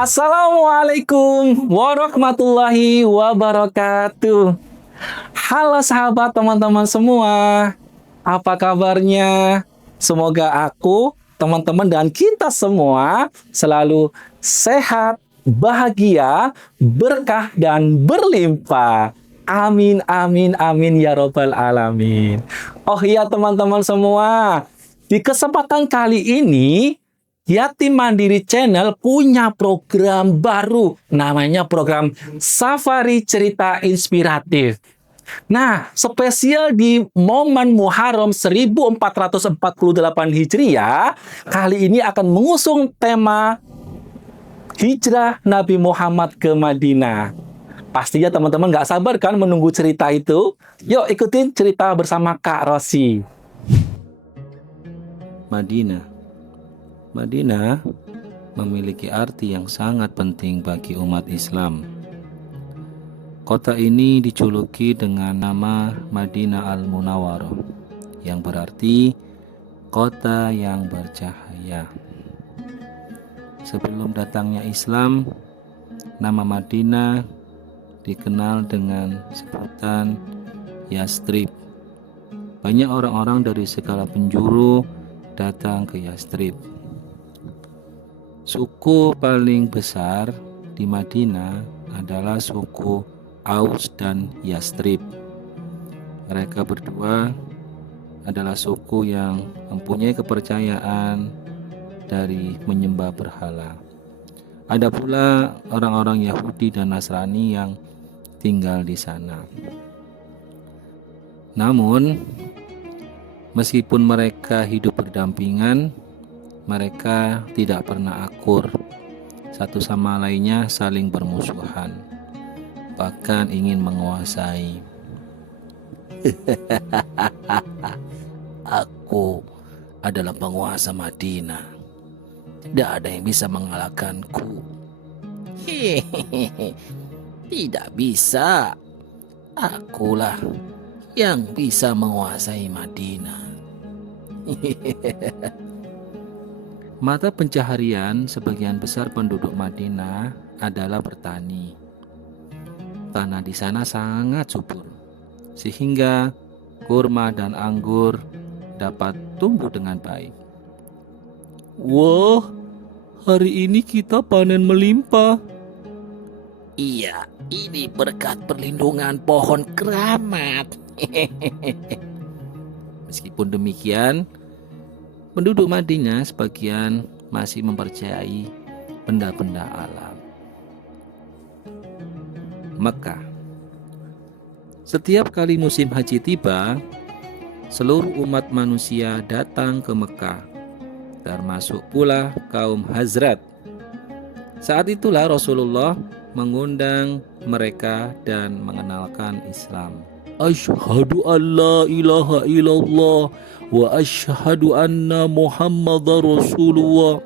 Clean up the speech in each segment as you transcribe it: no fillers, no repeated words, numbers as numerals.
Assalamualaikum warahmatullahi wabarakatuh. Halo sahabat teman-teman semua. Apa kabarnya? Semoga aku, teman-teman dan kita semua selalu sehat, bahagia, berkah dan berlimpah. Amin, amin, amin ya robbal alamin. Oh iya teman-teman semua, di kesempatan kali ini Yatim Mandiri Channel punya program baru, namanya program Safari Cerita Inspiratif. Nah, spesial di momen Muharram 1448 Hijriah, kali ini akan mengusung tema Hijrah Nabi Muhammad ke Madinah. Pastinya teman-teman nggak sabar kan menunggu cerita itu? Yuk ikutin cerita bersama Kak Rosi. Madinah memiliki arti yang sangat penting bagi umat Islam. Kota ini dijuluki dengan nama Madinah Al-Munawwarah, yang berarti kota yang bercahaya. Sebelum datangnya Islam, nama Madinah dikenal dengan sebutan Yastrib. Banyak orang-orang dari segala penjuru datang ke Yastrib. Suku paling besar di Madinah adalah suku Aus dan Yastrib. Mereka berdua adalah suku yang mempunyai kepercayaan dari menyembah berhala. Ada pula orang-orang Yahudi dan Nasrani yang tinggal di sana. Namun, meskipun mereka hidup berdampingan, mereka tidak pernah akur. Satu sama lainnya saling bermusuhan, bahkan ingin menguasai. Aku adalah penguasa Madinah. Tidak ada yang bisa mengalahkanku. Tidak bisa. Akulah yang bisa menguasai Madinah. Mata pencaharian sebagian besar penduduk Madinah adalah bertani. Tanah di sana sangat subur, sehingga kurma dan anggur dapat tumbuh dengan baik. Wah, hari ini kita panen melimpah. Iya, ini berkat perlindungan pohon keramat. Meskipun demikian, penduduk Madinah sebagian masih mempercayai benda-benda alam. Mekah. Setiap kali musim haji tiba, seluruh umat manusia datang ke Mekah, termasuk pula kaum Hazrat. Saat itulah Rasulullah mengundang mereka dan mengenalkan Islam. Asyhadu an la ilaha illallah wa asyhadu anna Muhammadar Rasulullah.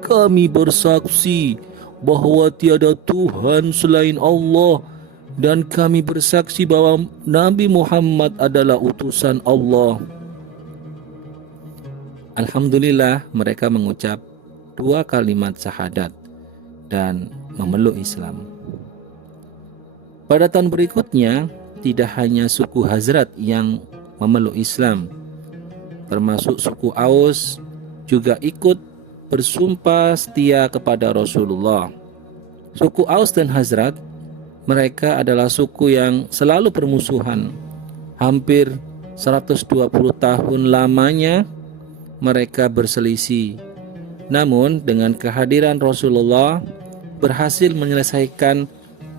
Kami bersaksi bahwa tiada Tuhan selain Allah, dan kami bersaksi bahwa Nabi Muhammad adalah utusan Allah. Alhamdulillah, mereka mengucap dua kalimat syahadat dan memeluk Islam. Pada tahun berikutnya, tidak hanya suku Hazrat yang memeluk Islam, termasuk suku Aus juga ikut bersumpah setia kepada Rasulullah. Suku Aus dan Hazrat, mereka adalah suku yang selalu bermusuhan. Hampir 120 tahun lamanya mereka berselisih. Namun dengan kehadiran Rasulullah berhasil menyelesaikan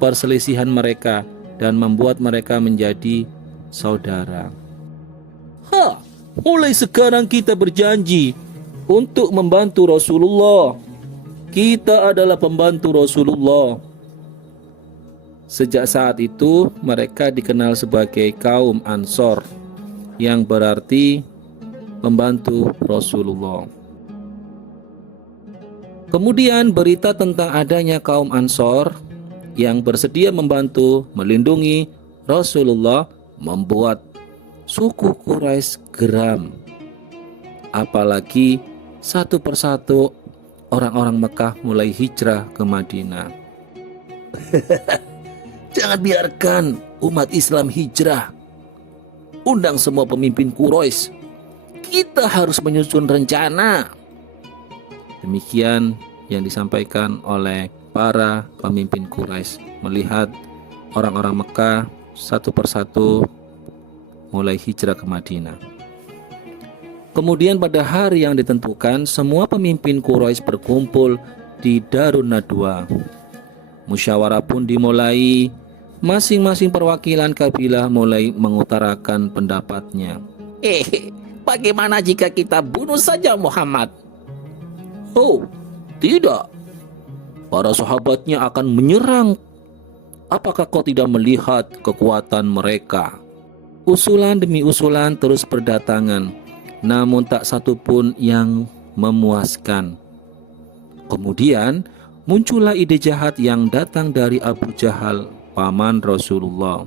perselisihan mereka dan membuat mereka menjadi saudara. Mulai sekarang kita berjanji untuk membantu Rasulullah. Kita adalah pembantu Rasulullah. Sejak saat itu mereka dikenal sebagai kaum Ansor, yang berarti pembantu Rasulullah. Kemudian berita tentang adanya kaum Ansor yang bersedia membantu melindungi Rasulullah membuat suku Quraisy geram. Apalagi satu persatu orang-orang Mekah mulai hijrah ke Madinah. Jangan biarkan umat Islam hijrah. Undang semua pemimpin Quraisy. Kita harus menyusun rencana. Demikian yang disampaikan oleh para pemimpin Quraisy melihat orang-orang Mekah satu persatu mulai hijrah ke Madinah. Kemudian pada hari yang ditentukan, semua pemimpin Quraisy berkumpul di Darun Nadwa. Musyawarah pun dimulai. Masing-masing perwakilan kabilah mulai mengutarakan pendapatnya. Bagaimana jika kita bunuh saja Muhammad? Oh, tidak. Para sahabatnya akan menyerang. Apakah kau tidak melihat kekuatan mereka? Usulan demi usulan terus berdatangan, namun tak satu pun yang memuaskan. Kemudian muncullah ide jahat yang datang dari Abu Jahal, paman Rasulullah.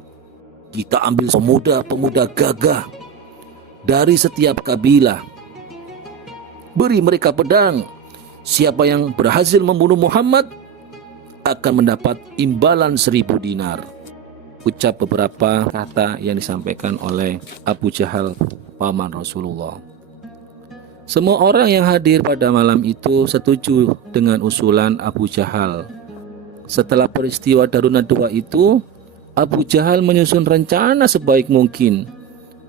Kita ambil pemuda-pemuda gagah dari setiap kabilah. Beri mereka pedang. Siapa yang berhasil membunuh Muhammad akan mendapat imbalan 1000 dinar. Ucap beberapa kata yang disampaikan oleh Abu Jahal, paman Rasulullah. Semua orang yang hadir pada malam itu setuju dengan usulan Abu Jahal. Setelah peristiwa Darun Nadwa itu, Abu Jahal menyusun rencana sebaik mungkin.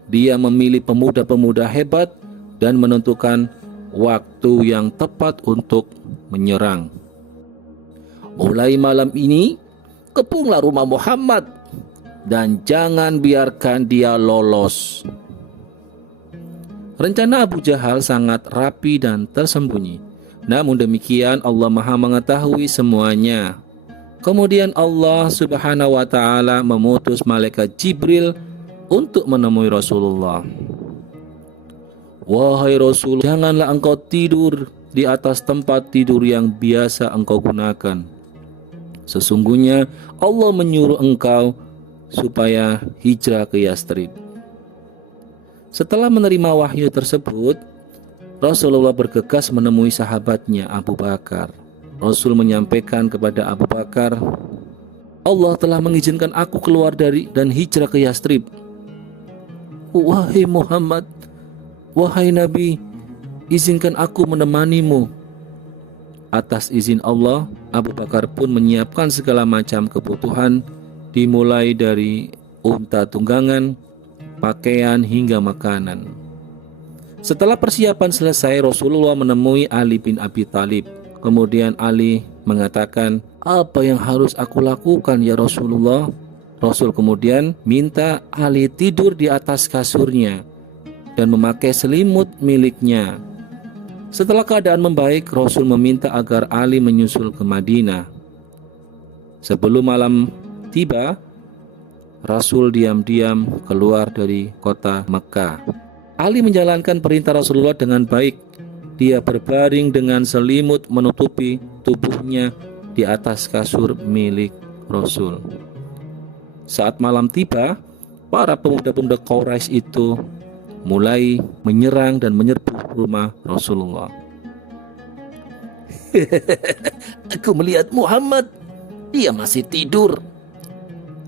Dia memilih pemuda-pemuda hebat dan menentukan waktu yang tepat untuk menyerang. Mulai malam ini, kepunglah rumah Muhammad dan jangan biarkan dia lolos. Rencana Abu Jahal sangat rapi dan tersembunyi. Namun demikian Allah Maha mengetahui semuanya. Kemudian Allah Subhanahu wa Ta'ala memutus malaikat Jibril untuk menemui Rasulullah. Wahai Rasul, janganlah engkau tidur di atas tempat tidur yang biasa engkau gunakan. Sesungguhnya Allah menyuruh engkau supaya hijrah ke Yastrib. Setelah menerima wahyu tersebut, Rasulullah bergegas menemui sahabatnya Abu Bakar. Rasul menyampaikan kepada Abu Bakar, Allah telah mengizinkan aku keluar dari dan hijrah ke Yastrib. Wahai Muhammad, wahai Nabi, izinkan aku menemanimu. Atas izin Allah, Abu Bakar pun menyiapkan segala macam kebutuhan, dimulai dari unta tunggangan, pakaian hingga makanan. Setelah persiapan selesai, Rasulullah menemui Ali bin Abi Thalib. Kemudian Ali mengatakan, apa yang harus aku lakukan ya Rasulullah? Rasul kemudian minta Ali tidur di atas kasurnya dan memakai selimut miliknya. Setelah keadaan membaik, Rasul meminta agar Ali menyusul ke Madinah. Sebelum malam tiba, Rasul diam-diam keluar dari kota Mekah. Ali menjalankan perintah Rasulullah dengan baik. Dia berbaring dengan selimut menutupi tubuhnya di atas kasur milik Rasul. Saat malam tiba, para pemuda-pemuda Quraisy itu mulai menyerang dan menyerbu rumah Rasulullah. Aku melihat Muhammad, dia masih tidur.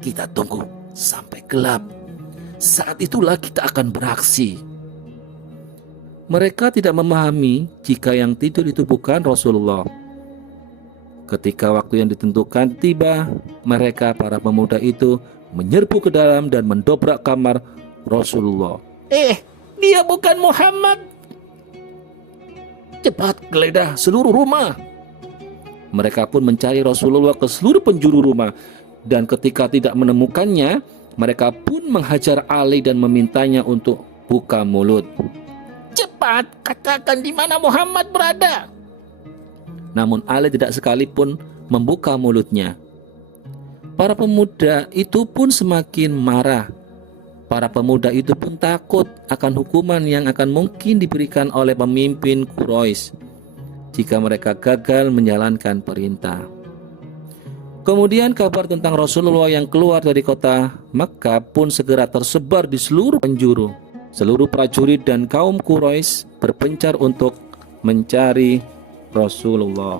Kita tunggu sampai gelap. Saat itulah kita akan beraksi. Mereka tidak memahami jika yang tidur itu bukan Rasulullah. Ketika waktu yang ditentukan tiba, mereka para pemuda itu menyerbu ke dalam dan mendobrak kamar Rasulullah. Dia bukan Muhammad. Cepat geledah seluruh rumah. Mereka pun mencari Rasulullah ke seluruh penjuru rumah, dan ketika tidak menemukannya, mereka pun menghajar Ali dan memintanya untuk buka mulut. Cepat katakan di mana Muhammad berada. Namun Ali tidak sekalipun membuka mulutnya. Para pemuda itu pun semakin marah. Para pemuda itu pun takut akan hukuman yang akan mungkin diberikan oleh pemimpin Quraisy jika mereka gagal menjalankan perintah. Kemudian kabar tentang Rasulullah yang keluar dari kota Makkah pun segera tersebar di seluruh penjuru. Seluruh prajurit dan kaum Quraisy berpencar untuk mencari Rasulullah.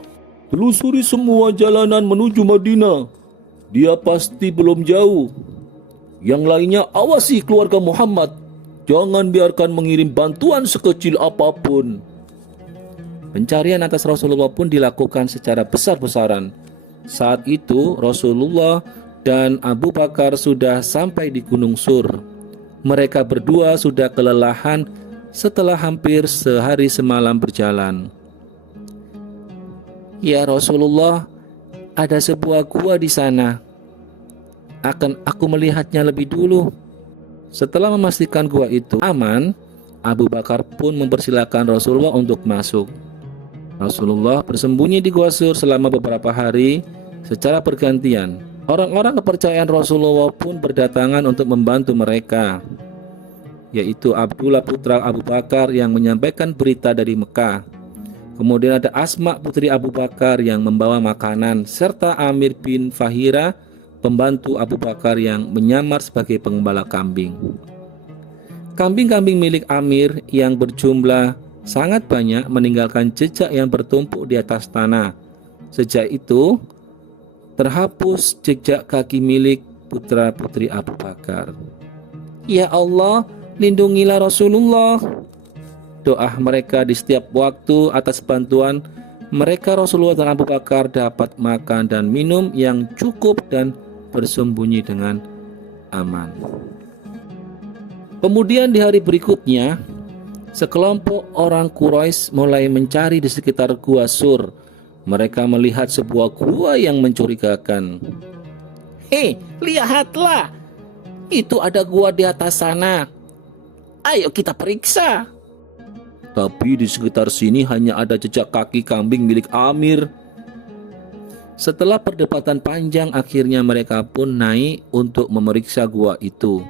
Telusuri semua jalanan menuju Madinah. Dia pasti belum jauh. Yang lainnya awasi keluarga Muhammad. Jangan biarkan mengirim bantuan sekecil apapun. Pencarian atas Rasulullah pun dilakukan secara besar-besaran. Saat itu Rasulullah dan Abu Bakar sudah sampai di Gunung Sur. Mereka berdua sudah kelelahan setelah hampir sehari semalam berjalan. Ya Rasulullah, ada sebuah gua di sana. Akan aku melihatnya lebih dulu. Setelah memastikan gua itu aman, Abu Bakar pun mempersilahkan Rasulullah untuk masuk. Rasulullah bersembunyi di Gua Sur selama beberapa hari secara bergantian. Orang-orang kepercayaan Rasulullah pun berdatangan untuk membantu mereka, yaitu Abdullah putra Abu Bakar yang menyampaikan berita dari Mekah. Kemudian ada Asma putri Abu Bakar yang membawa makanan, serta Amir bin Fahira, pembantu Abu Bakar yang menyamar sebagai pengembala kambing. Kambing-kambing milik Amir yang berjumlah sangat banyak meninggalkan jejak yang bertumpuk di atas tanah. Sejak itu terhapus jejak kaki milik putra-putri Abu Bakar. Ya Allah, lindungilah Rasulullah. Doa mereka di setiap waktu atas bantuan mereka Rasulullah dan Abu Bakar dapat makan dan minum yang cukup dan bersembunyi dengan aman. Kemudian di hari berikutnya, sekelompok orang Quraisy mulai mencari di sekitar Gua Sur. Mereka melihat sebuah gua yang mencurigakan. Hei, lihatlah. Itu ada gua di atas sana. Ayo kita periksa. Tapi di sekitar sini hanya ada jejak kaki kambing milik Amir. Setelah perdebatan panjang, akhirnya mereka pun naik untuk memeriksa gua itu.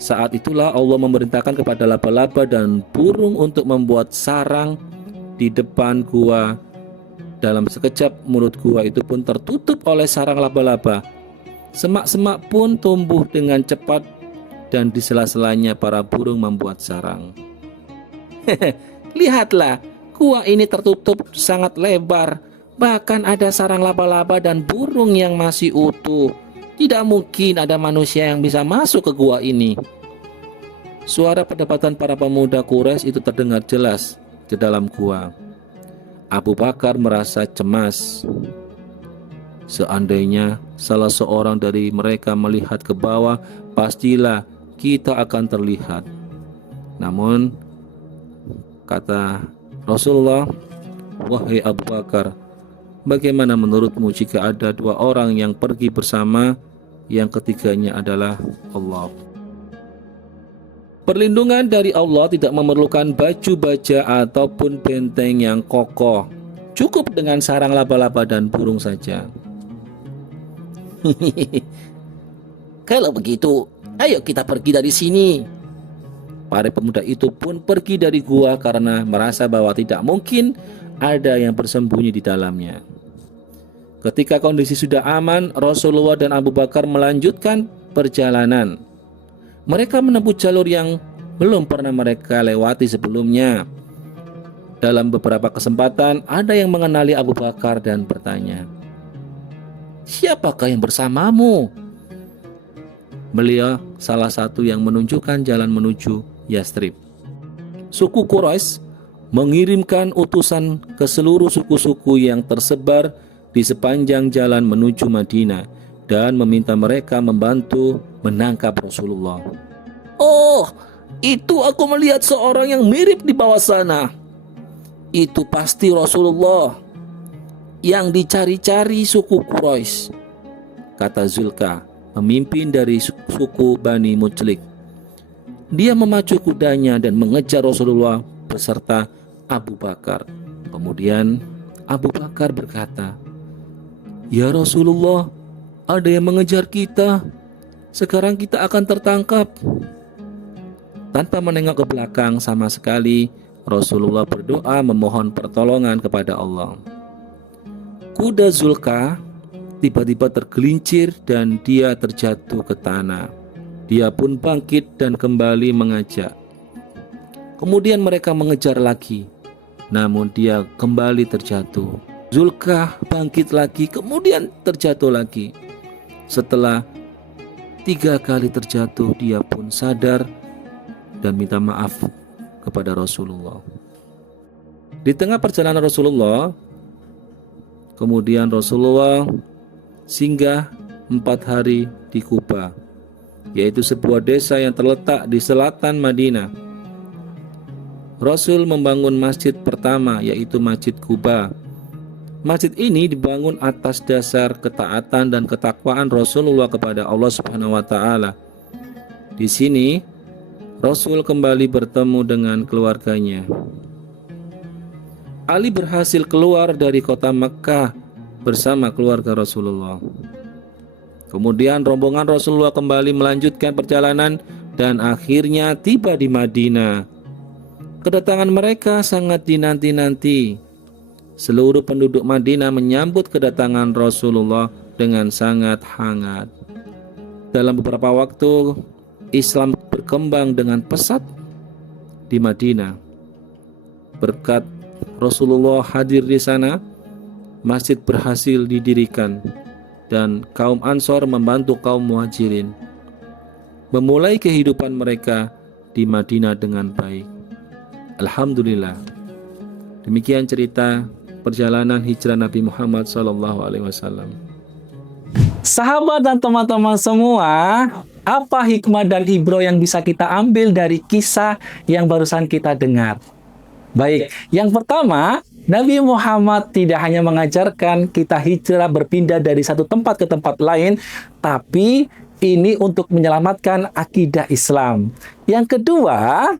Saat itulah Allah memerintahkan kepada laba-laba dan burung untuk membuat sarang di depan gua. Dalam sekejap mulut gua itu pun tertutup oleh sarang laba-laba. Semak-semak pun tumbuh dengan cepat dan di sela-selanya para burung membuat sarang. Lihatlah, gua ini tertutup sangat lebar. Bahkan ada sarang laba-laba dan burung yang masih utuh. Tidak mungkin ada manusia yang bisa masuk ke gua ini. Suara perdebatan para pemuda Quraisy itu terdengar jelas di dalam gua. Abu Bakar merasa cemas. Seandainya salah seorang dari mereka melihat ke bawah, pastilah kita akan terlihat. Namun, kata Rasulullah, wahai Abu Bakar, bagaimana menurutmu jika ada dua orang yang pergi bersama, yang ketiganya adalah Allah? Perlindungan dari Allah tidak memerlukan baju baja ataupun benteng yang kokoh. Cukup dengan sarang laba-laba dan burung saja. Kalau begitu, ayo kita pergi dari sini. Para pemuda itu pun pergi dari gua karena merasa bahwa tidak mungkin ada yang bersembunyi di dalamnya. Ketika kondisi sudah aman, Rasulullah dan Abu Bakar melanjutkan perjalanan. Mereka menempuh jalur yang belum pernah mereka lewati sebelumnya. Dalam beberapa kesempatan, ada yang mengenali Abu Bakar dan bertanya, "Siapakah yang bersamamu?" Beliau salah satu yang menunjukkan jalan menuju Yastrib. Suku Quraisy mengirimkan utusan ke seluruh suku-suku yang tersebar di sepanjang jalan menuju Madinah dan meminta mereka membantu menangkap Rasulullah. Oh, itu aku melihat seorang yang mirip di bawah sana. Itu pasti Rasulullah yang dicari-cari suku Quraisy, kata Zulka, pemimpin dari suku Bani Mujlik. Dia memacu kudanya dan mengejar Rasulullah beserta Abu Bakar. Kemudian Abu Bakar berkata, "Ya Rasulullah, ada yang mengejar kita. Sekarang kita akan tertangkap." Tanpa menengok ke belakang sama sekali, Rasulullah berdoa memohon pertolongan kepada Allah. Kuda Zulka tiba-tiba tergelincir dan dia terjatuh ke tanah. Dia pun bangkit dan kembali mengajak. Kemudian mereka mengejar lagi. namun dia kembali terjatuh. Zulkah bangkit lagi, kemudian terjatuh lagi. Setelah 3 kali terjatuh, dia pun sadar dan minta maaf kepada Rasulullah. Di tengah perjalanan Rasulullah, kemudian Rasulullah singgah 4 hari di Kuba, yaitu sebuah desa yang terletak di selatan Madinah. Rasul membangun masjid pertama, yaitu Masjid Kuba. Masjid ini dibangun atas dasar ketaatan dan ketakwaan Rasulullah kepada Allah Subhanahu wa taala. Di sini Rasul kembali bertemu dengan keluarganya. Ali berhasil keluar dari kota Mekkah bersama keluarga Rasulullah. Kemudian rombongan Rasulullah kembali melanjutkan perjalanan dan akhirnya tiba di Madinah. Kedatangan mereka sangat dinanti-nanti. Seluruh penduduk Madinah menyambut kedatangan Rasulullah dengan sangat hangat. Dalam beberapa waktu, Islam berkembang dengan pesat di Madinah. Berkat Rasulullah hadir di sana, masjid berhasil didirikan dan kaum Ansor membantu kaum Muhajirin memulai kehidupan mereka di Madinah dengan baik. Alhamdulillah. Demikian cerita perjalanan hijrah Nabi Muhammad SAW. Sahabat dan teman-teman semua, apa hikmah dan ibroh yang bisa kita ambil dari kisah yang barusan kita dengar? Baik, yang pertama, Nabi Muhammad tidak hanya mengajarkan kita hijrah berpindah dari satu tempat ke tempat lain, tapi ini untuk menyelamatkan akidah Islam. Yang kedua,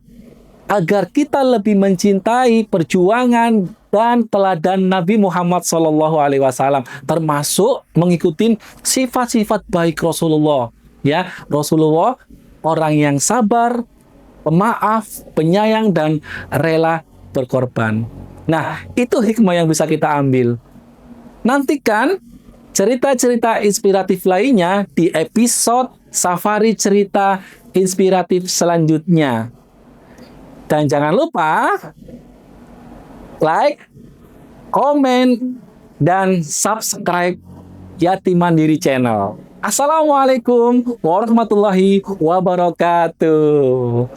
agar kita lebih mencintai perjuangan dan teladan Nabi Muhammad SAW, termasuk mengikuti sifat-sifat baik Rasulullah. Ya, Rasulullah orang yang sabar, pemaaf, penyayang, dan rela berkorban. Nah, itu hikmah yang bisa kita ambil. Nantikan cerita-cerita inspiratif lainnya di episode Safari Cerita Inspiratif selanjutnya. Dan jangan lupa like, komen, dan subscribe Yatim Mandiri Channel. Assalamualaikum warahmatullahi wabarakatuh.